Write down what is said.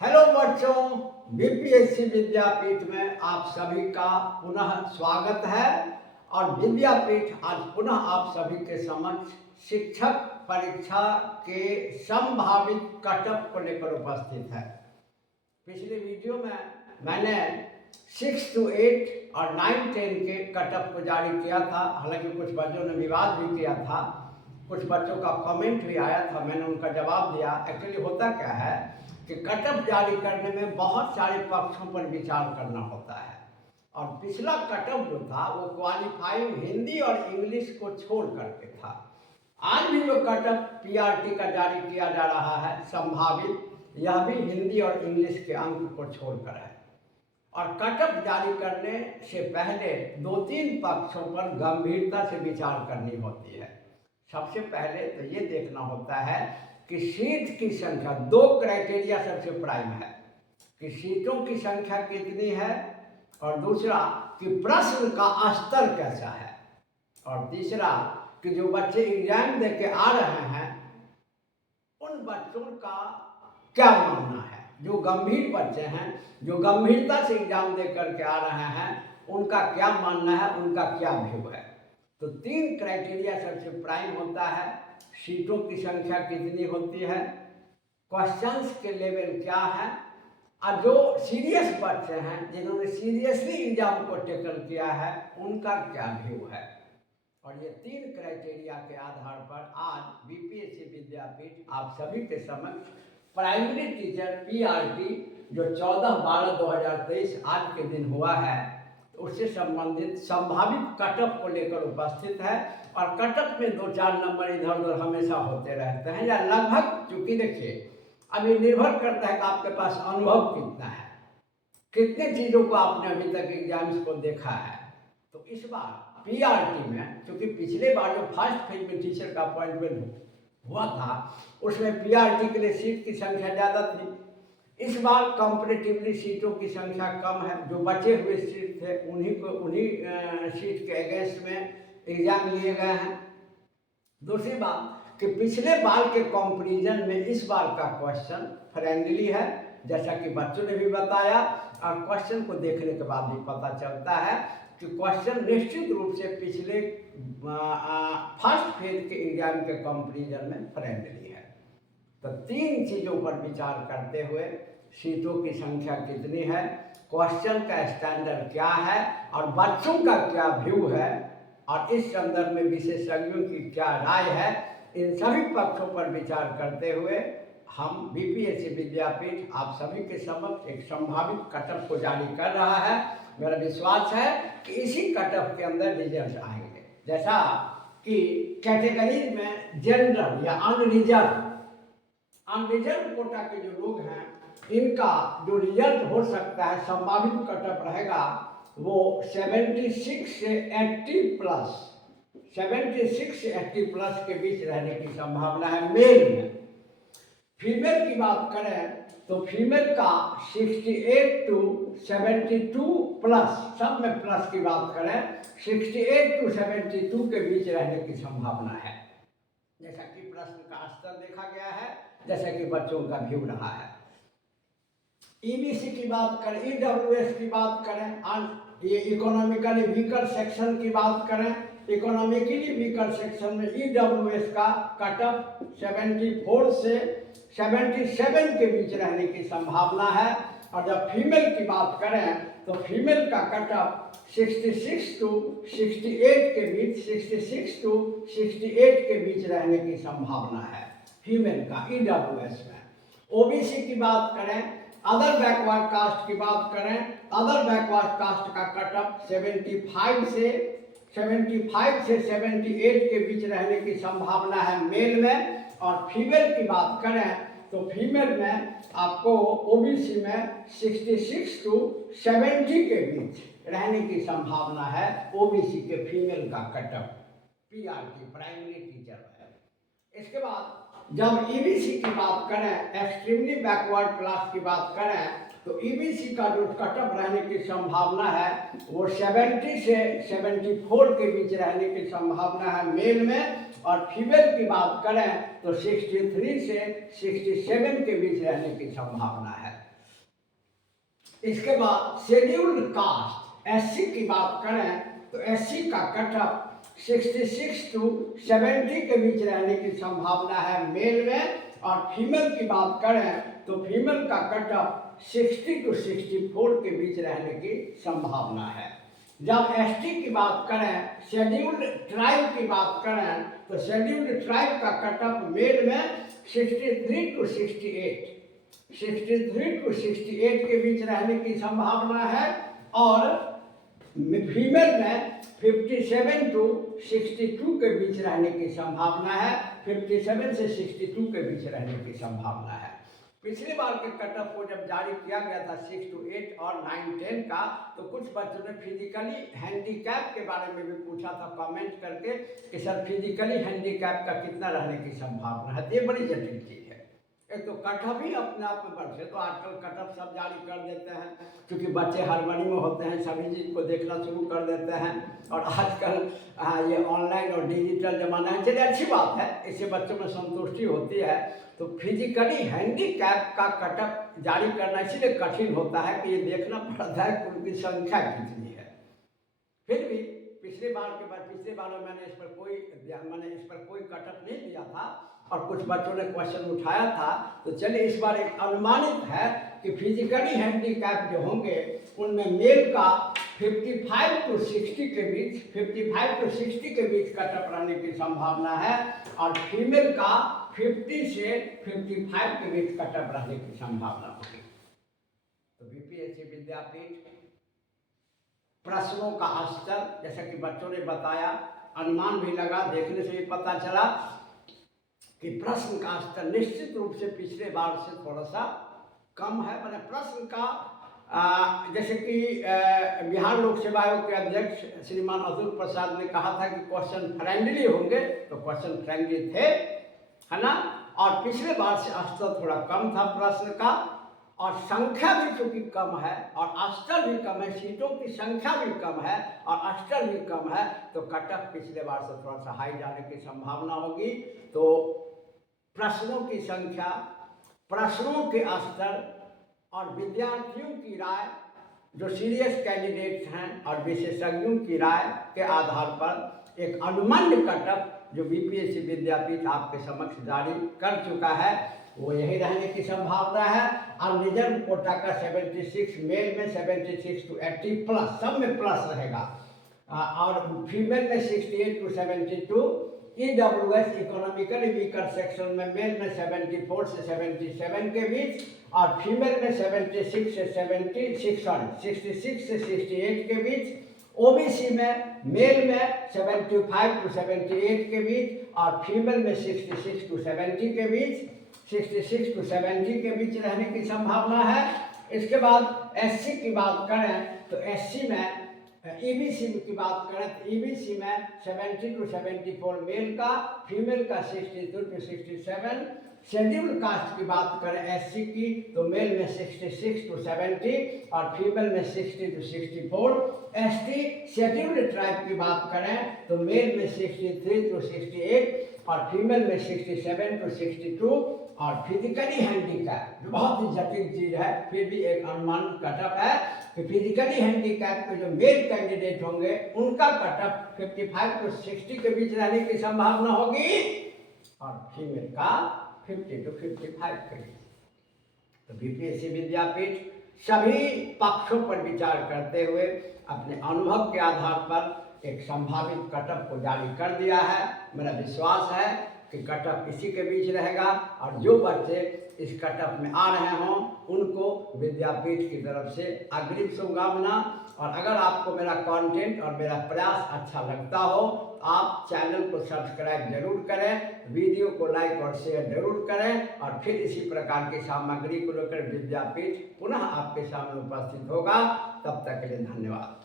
Hello बच्चों, BPSC विद्यापीठ में आप सभी का पुनः स्वागत है। और विद्यापीठ आज पुनः आप सभी के समक्ष शिक्षक परीक्षा के संभावित कटअप को लेकर उपस्थित है। पिछले वीडियो में मैंने 6 to 8 और 9 10 के कटअप को जारी किया था। हालांकि कुछ बच्चों ने विवाद भी किया था, कुछ बच्चों का कमेंट भी आया था, मैंने उनका जवाब दिया। एक्चुअली होता क्या है कि कटअप जारी करने में बहुत सारे पक्षों पर विचार करना होता है। और पिछला कटअप जो था वो क्वालिफाइंग हिंदी और इंग्लिश को छोड़ करके था। आज भी जो कटअप पीआरटी का जारी किया जा रहा है संभावित, यह भी हिंदी और इंग्लिश के अंक को छोड़कर है। और कटअप जारी करने से पहले 2-3 पक्षों पर गंभीरता से विचार करनी होती है। सबसे पहले तो ये देखना होता है कि सीट की संख्या, 2 क्राइटेरिया सबसे प्राइम है कि सीटों की संख्या कितनी है, और दूसरा कि प्रश्न का स्तर कैसा है, और तीसरा कि जो बच्चे एग्जाम दे के आ रहे हैं उन बच्चों का क्या मानना है। जो गंभीर बच्चे हैं, जो गंभीरता से एग्जाम दे करके आ रहे हैं, उनका क्या मानना है, उनका क्या व्यू है। तो 3 क्राइटेरिया सबसे प्राइम होता है। सीटों की संख्या कितनी होती है, क्वेश्चंस के लेवल क्या है, और जो सीरियस बच्चे हैं जिन्होंने सीरियसली एग्जाम को टेकल किया है उनका क्या व्यू है। और ये 3 क्राइटेरिया के आधार पर आज बीपीएससी विद्यापीठ आप सभी के समक्ष प्राइमरी टीचर पीआरटी जो 14/12/2023 आज के दिन हुआ है, उससे संबंधित संभावित कटअप को लेकर उपस्थित है। और कटअप में 2-4 नंबर इधर उधर हमेशा होते रहते हैं, या लगभग, चूंकि देखिए अब ये निर्भर करता है कि आपके पास अनुभव कितना है, कितने चीज़ों को आपने अभी तक एग्जाम्स को देखा है। तो इस बार पीआरटी में, क्योंकि पिछले बार जो फर्स्ट फेज में टीचर का अपॉइंटमेंट हुआ था उसमें पीआरटी के लिए सीट की संख्या ज़्यादा थी। इस बार कंपैरेटिवली सीटों की संख्या कम है। जो बचे हुए सीट थे उन्हीं सीट के अगेंस्ट में एग्जाम लिए गए हैं। दूसरी बात कि पिछले बार के कंपैरिजन में इस बार का क्वेश्चन फ्रेंडली है, जैसा कि बच्चों ने भी बताया। और क्वेश्चन को देखने के बाद भी पता चलता है कि क्वेश्चन निश्चित रूप से पिछले फर्स्ट फेज के एग्जाम के कंपैरिजन में फ्रेंडली है। तो 3 चीज़ों पर विचार करते हुए, सीटों की संख्या कितनी है, क्वेश्चन का स्टैंडर्ड क्या है, और बच्चों का क्या व्यू है, और इस संदर्भ में विशेषज्ञों की क्या राय है, इन सभी पक्षों पर विचार करते हुए हम बीपीएससी विद्यापीठ आप सभी के समक्ष एक संभावित कटअप को जारी कर रहा है। मेरा विश्वास है कि इसी कटअप के अंदर रिजल्ट आएंगे। जैसा कि कैटेगरीज में जनरल या अनरिजर्व कोटा के जो लोग हैं, इनका जो रिजल्ट हो सकता है, संभावित कटअप रहेगा वो 76 से 80 प्लस, 76 से 80 प्लस के बीच रहने की संभावना है मेल में। फीमेल की बात करें तो फीमेल का 68 to 72 प्लस, सब में प्लस की बात करें, 68 to 72 के बीच रहने की संभावना है, जैसा कि प्रश्न का स्तर देखा गया है, जैसा कि बच्चों का व्यू रहा है। ईबीसी की बात करें, ईडब्ल्यूएस की बात करें, ये इकोनॉमिकली वीकर सेक्शन की बात करें, इकोनॉमिकली वीकर सेक्शन में ईडब्ल्यूएस का कटअप 74 से 77 के बीच रहने की संभावना है। और जब फीमेल की बात करें तो फीमेल का कटअप 66 to 68 के बीच, 66 to 68 के बीच रहने की संभावना है फीमेल का ईडब्ल्यूएस में। ओबीसी की बात करें, अदर बैकवर्ड कास्ट की बात करें, अदर बैकवर्ड कास्ट का कटअप 75 से 78 के बीच रहने की संभावना है मेल में। और फीमेल की बात करें तो फीमेल में आपको ओबीसी में 66 to 70 के बीच रहने की संभावना है ओबीसी के फीमेल का कटअप पीआरटी प्राइमरी टीचर है। इसके बाद जब ईबीसी की बात करें, एक्सट्रीमली बैकवर्ड क्लास की बात करें, तो ईबीसी का जो कटअप रहने की संभावना है वो 70 से 74 के बीच रहने की संभावना है मेल में। और फीमेल की बात करें तो 63 से 67 के बीच रहने की संभावना है। इसके बाद शेड्यूल्ड कास्ट एससी की बात करें तो एससी का कट ऑफ 66 टू 70 के बीच रहने की संभावना है मेल में, और फीमेल की बात करें तो फीमेल का कट ऑफ 60 टू 64 के बीच रहने की संभावना है। जब एसटी की बात करें, शेड्यूल्ड ट्राइब की बात करें तो शेड्यूल्ड ट्राइब का कट ऑफ मेल में 63 टू 68 के बीच रहने की संभावना है, और फीमेल में 57 टू 62 के बीच रहने की संभावना है। 57 से 62 के बीच रहने की संभावना है। पिछली बार के कट ऑफ को जब जारी किया गया था 6 to 8 और 9, 10 का, तो कुछ बच्चों ने फिजिकली हैंडीकैप के बारे में भी पूछा था कमेंट करके कि सर फिजिकली हैंडीकैप का कितना रहने की संभावना है। ये बड़ी जटिल चीज़ है। एक तो कट ऑफ ही अपने आप में बढ़े, तो आजकल कट ऑफ सब जारी कर देते हैं क्योंकि बच्चे हड़बड़ी में होते हैं, सभी चीज़ को देखना शुरू कर देते हैं, और आजकल ये ऑनलाइन और डिजिटल ज़माना है। चलिए अच्छी बात है, इससे बच्चों में संतुष्टि होती है। तो फिजिकली हैंडीकैप का कट ऑफ जारी करना इसीलिए कठिन होता है कि ये देखना पड़ता है कि उनकी संख्या कितनी है। फिर भी पिछले बार मैंने इस पर कोई कट ऑफ नहीं दिया था, और कुछ बच्चों ने क्वेश्चन उठाया था। तो चलिए इस बार एक अनुमानित है कि फिजिकली हैंडीकैप जो होंगे उनमें मेल का 55 टू 60 के बीच कट ऑफ रहने की संभावना है, और फीमेल का 50 से 55 के बीच कट ऑफ रहने की संभावना होगी। तो बीपीएससी विद्यापीठ प्रश्नों का स्तर, जैसा कि बच्चों ने बताया, अनुमान भी लगा, देखने से भी पता चला कि प्रश्न का स्तर निश्चित रूप से पिछले बार से थोड़ा सा कम है। मैंने प्रश्न का जैसे कि बिहार लोक सेवा आयोग के अध्यक्ष श्रीमान अतुल प्रसाद ने कहा था कि क्वेश्चन फ्रेंडली होंगे, तो क्वेश्चन फ्रेंडली थे, है ना। और पिछले बार से स्तर थोड़ा कम था प्रश्न का, और संख्या भी चूंकि कम है और स्तर भी कम है, सीटों की संख्या भी कम है और स्तर भी कम है, तो कट ऑफ पिछले बार से थोड़ा सा हाई जाने की संभावना होगी। तो प्रश्नों की संख्या, प्रश्नों के स्तर और विद्यार्थियों की राय, जो सीरियस कैंडिडेट्स हैं और विशेषज्ञों की राय के आधार पर एक अनुमान्य कट ऑफ जो बीपीएससी विद्यापीठ आपके समक्ष जारी कर चुका है वो यही रहने की संभावना है। और रिजर्व कोटा का 76, मेल में 76 टू 80 प्लस, सब में प्लस रहेगा, और फीमेल में 68 to 72, EWS economically weaker section में मेल में 74 से 77 के बीच, और फीमेल में 66 से 68 के बीच, ओबीसी में मेल में 75 टू 78 के बीच और फीमेल में 66 टू 70 के बीच, 66 टू 70 के बीच रहने की संभावना है। इसके बाद एससी की बात करें तो एससी में, ईबीसी की बात करें तो ईबीसी में 70 टू 74 मेल का, फीमेल का 62 टू 67। शेड्यूल कास्ट की बात करें एससी की तो मेल में 66 टू 70 और फीमेल में 60 टू 64। एसटी शेड्यूल्ड ट्राइब की बात करें तो मेल में 63 टू 68 और फीमेल में 67 टू 62। और फिजिकली हैंडीकैप जो बहुत ही जटिल चीज़ है, फिर भी एक अनुमान कटअप है कि फिजिकली हैंडीकैप के जो मेल कैंडिडेट होंगे उनका कटअप 55 टू 60 के बीच रहने की संभावना होगी, और फीमेल का 50 टू 55 के बीच। तो बीपीएससी विद्यापीठ सभी पक्षों पर विचार करते हुए अपने अनुभव के आधार पर एक संभावित कटअप को जारी कर दिया है। मेरा विश्वास है कि कटअप इसी के बीच रहेगा, और जो बच्चे इस कटअप में आ रहे हों उनको विद्यापीठ की तरफ से अग्रिम शुभकामना। और अगर आपको मेरा कंटेंट और मेरा प्रयास अच्छा लगता हो तो आप चैनल को सब्सक्राइब जरूर करें, वीडियो को लाइक और शेयर जरूर करें, और फिर इसी प्रकार की सामग्री को लेकर विद्यापीठ पुनः आपके सामने उपस्थित होगा। तब तक के लिए धन्यवाद।